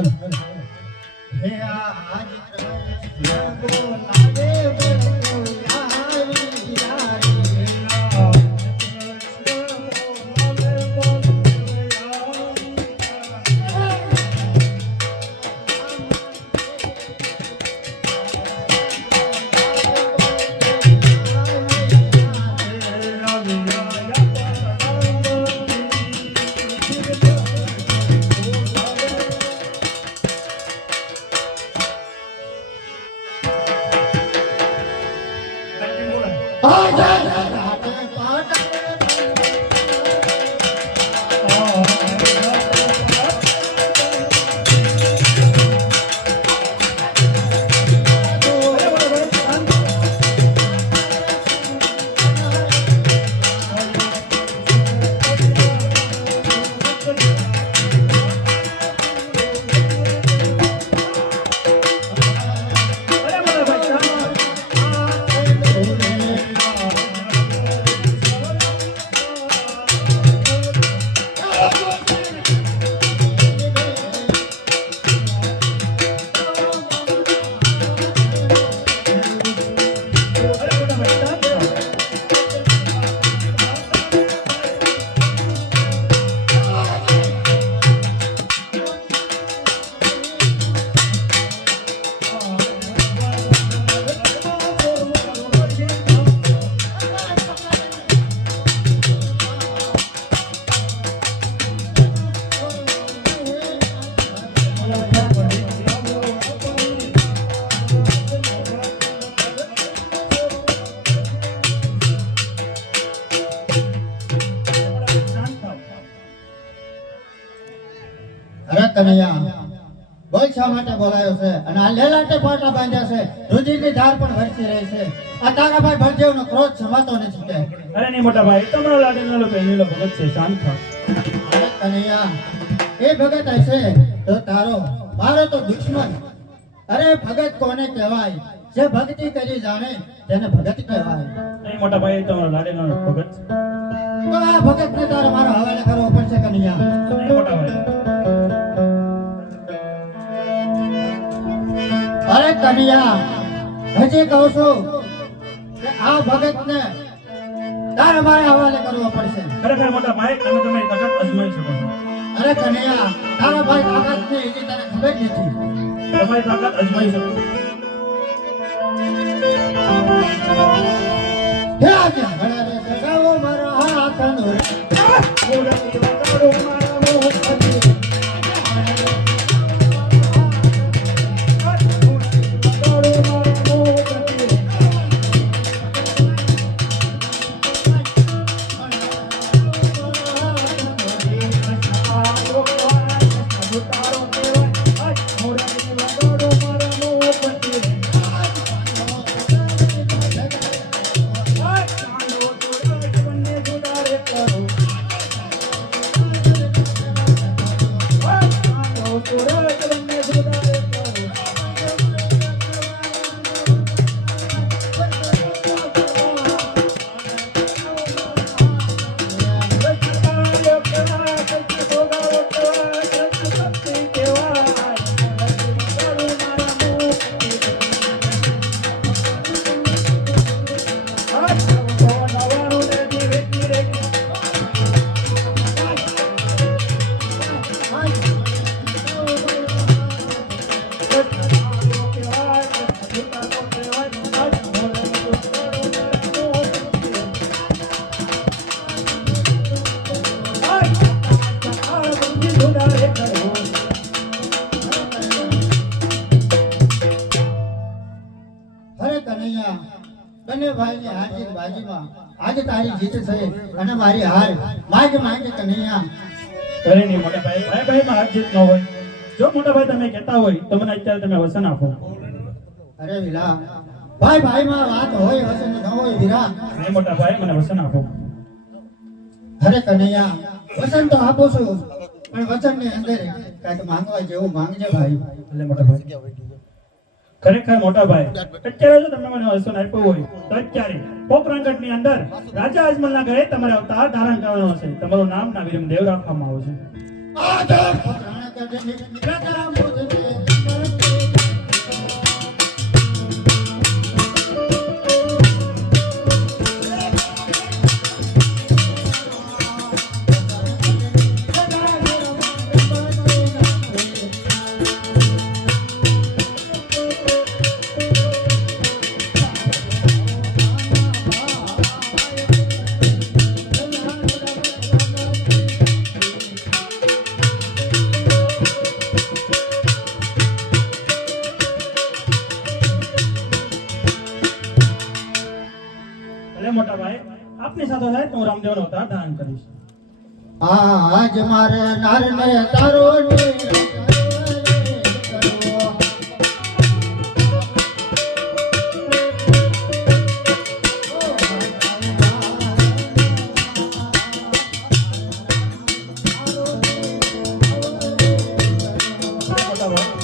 હે આજ બોલાવે બોલો યારી યારી બોલ શા માટે બોલાયો છે અને આ લેલાટે પાટા બાંધ્યા છે રુધિરની ધાર પણ વરસી રહી છે આ તારા ભાઈ ભરદેવનો ક્રોધ સમાતો નથી કે અરે નહીં મોટા ભાઈ તમારો લાડીનો પહેલો ભગત છે શાંત થાઓ. અરે કનૈયા એ ભગત હશે તો તારો મારો તો દુશ્મન. અરે ભગત કોને કહેવાય? જે ભક્તિ કરી જાણે તેને ભગત કહેવાય. નહીં મોટા ભાઈ તમારો લાડીનો ભગત તો આ ભગતને તારે મારો હવાલે કરવો પડશે કનૈયા. નહીં મોટા ભાઈ. અરે કનૈયા હજી કહું છું કે આ ભગતને તારે મારે હવાલે કરવો પડશે. ખરેખર મોટા ભાઈ તમે તમારી તાકાત અજમાવી શકો છો. અરે કનૈયા તારા ભાઈ તાકાત ની હજી તને ખબર નથી. તમારી તાકાત અજમાવી શકો. હે આજે ઘણા રે સગાવો મારા હાથનો રે મોરતી વગાડો મારા મોહપતિ. બંને ભાઈની હારની બાજીમાં આજે તારી જીત છે અને મારી હાર માગ માંગે કનૈયા. અરે નહીં મોટા ભાઈ ભાઈ ભાઈમાં હાર જીત ન હોય. જો મોટા ભાઈ તમે કહેતા હોય તો મને અત્યારે તમે વસન આપો. અરે વિલા ભાઈ ભાઈમાં વાત હોય વસન ન હોય વિરા. નહીં મોટા ભાઈ મને વસન આપો. અરે કનૈયા વસન તો આપો છું પણ વચનની અંદર કાંઈક માંગવા જેવું માંગજે ભાઈ. એટલે મોટા ભાઈ ખરેખર મોટા ભાઈ અત્યારે જો તમે મને વસન આપ્યો હોય તો અત્યારે પોકરણગઢની અંદર રાજા અજમલના ઘરે તમારે અવતાર ધારણ કરવાનો છે. તમારું નામ ના વિરમદેવ રાખવામાં આવશે. કદની પ્રજા મુજને મળતી ભલે મોટા ભાઈ આપની સાથે થાય તો હું રામદેવનો અવતાર ધારણ કરીશ. આજ મારે નારને તારો મોટા ભાઈ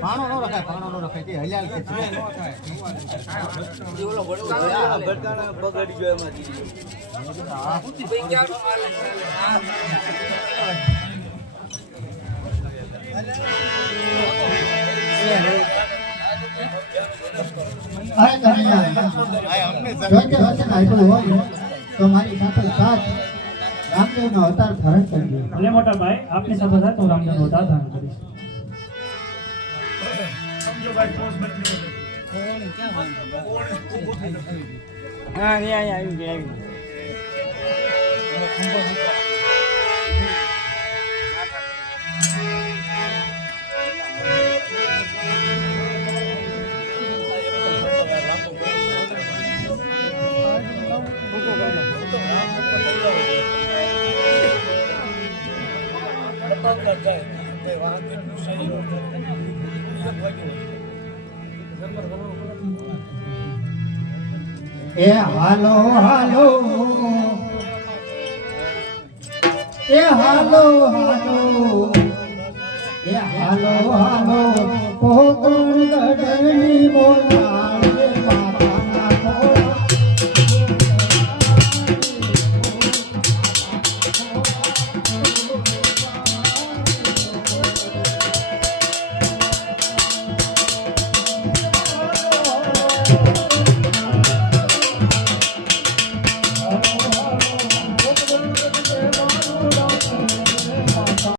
પાણો નો રખાય તે હલ્યાલ કે છે નો થાય જીવલો બડકાના બગડી ગયો એમાંથી તો મારી સાથે સાથ રામદેવનો અવતાર ધારણ કરજો. ભલે મોટા ભાઈ આપની સાથે થાય તો હું રામદેવનો અવતાર ધારણ કરીશ. હા રે આવી ગયા એ હાલો હાલો એ હાલો હાલો એ હાલો હાલો પોકરણ ગઢની બોલા